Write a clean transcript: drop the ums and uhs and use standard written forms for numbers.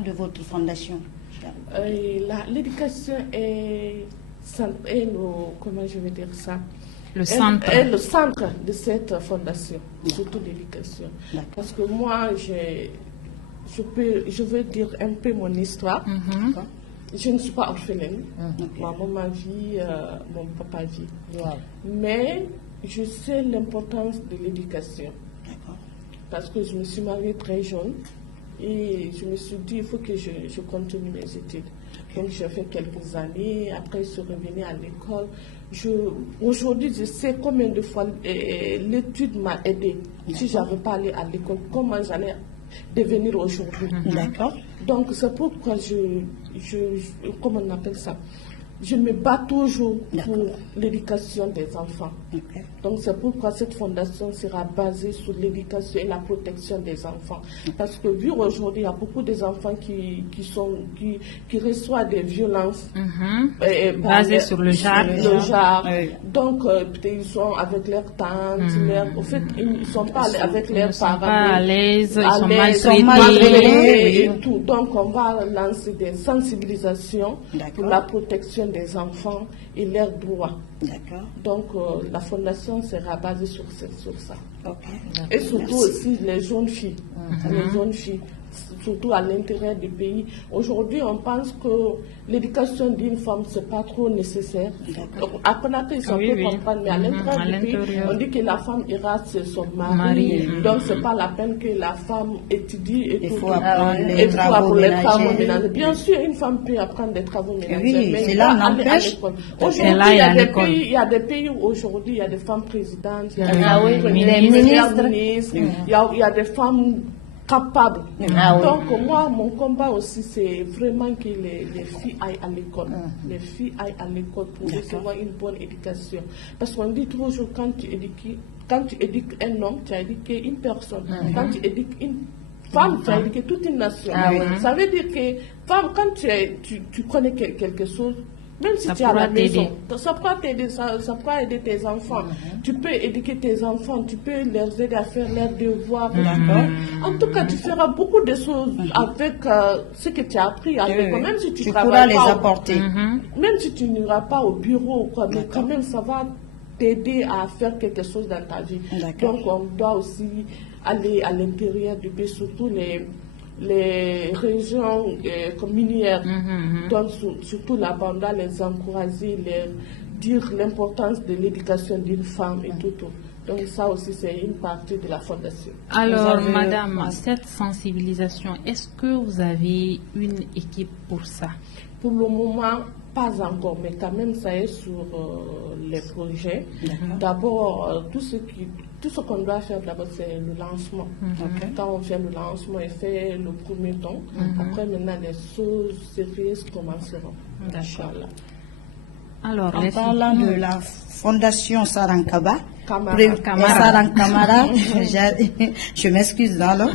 de votre fondation? L'éducation est comment je vais dire ça? Le centre. Est le centre de cette fondation, surtout l'éducation. Parce que moi, je veux dire un peu mon histoire. Je ne suis pas orpheline. Ma maman vit, mon papa vit. Mais je sais l'importance de l'éducation. Parce que je me suis mariée très jeune et je me suis dit il faut que je continue mes études. Donc j'ai fait quelques années, après je suis revenue à l'école. Aujourd'hui, je sais combien de fois l'étude m'a aidée. Si je n'avais pas allé à l'école, comment j'allais devenir aujourd'hui. Donc c'est pourquoi comment on appelle ça? Je me bats toujours pour l'éducation des enfants. Donc c'est pourquoi cette fondation sera basée sur l'éducation et la protection des enfants. Parce que vu aujourd'hui, il y a beaucoup d'enfants qui reçoivent des violences basées sur le genre. Donc ils sont avec leurs tantes, au fait ils ne sont pas avec leurs parents. Pas à l'aise, ils sont maltraités et tout. Donc on va lancer des sensibilisations pour la protection des enfants et leurs droits. Donc la fondation sera basée sur ça. Et surtout aussi les jeunes filles. Les jeunes filles, surtout à l'intérieur du pays. Aujourd'hui, on pense que l'éducation d'une femme, ce n'est pas trop nécessaire. À Conakry, ça peut comprendre, mais à l'intérieur du pays, on dit que la femme ira chez son mari. Donc, ce n'est pas la peine que la femme étudie et Il tout. faut apprendre Les travaux ménagers. Bien sûr, une femme peut apprendre des travaux ménagers, mais cela il faut aller à n'empêche. l'école. Aujourd'hui, il y a des pays où aujourd'hui, il y a des femmes présidentes, il y a des femmes ministres, il y a des femmes capables. Donc moi, mon combat aussi, c'est vraiment que les filles aillent à l'école. Les filles aillent à l'école pour recevoir une bonne éducation. Parce qu'on dit toujours, quand tu éduques un homme, tu as éduqué une personne. Quand tu éduques une femme, tu as éduqué toute une nation. Ça veut dire que femme, quand tu connais quelque chose, même si tu es à la maison, ça pourra t'aider, ça pourra aider tes enfants. Tu peux éduquer tes enfants, tu peux les aider à faire leurs devoirs. En tout cas, tu feras beaucoup de choses avec ce que tu as appris à l'école. Même si tu pourras les apporter. Même si tu n'iras pas au bureau, mais quand même, ça va t'aider à faire quelque chose dans ta vie. Donc, on doit aussi aller à l'intérieur du pays, surtout les régions minières, donc surtout la banda, les encourager, dire l'importance de l'éducation d'une femme et tout. Donc ça aussi, c'est une partie de la fondation. Alors, madame, cette sensibilisation, est-ce que vous avez une équipe pour ça? Pour le moment, pas encore, mais quand même, ça est sur les projets. D'abord, tout ce qu'on doit faire d'abord, c'est le lancement. Quand on fait le lancement et fait le premier temps, après maintenant, les choses sérieuses commenceront. Inch'Allah. Alors, en parlant de la fondation Sarankaba, Kamara. Sarankara, je m'excuse alors.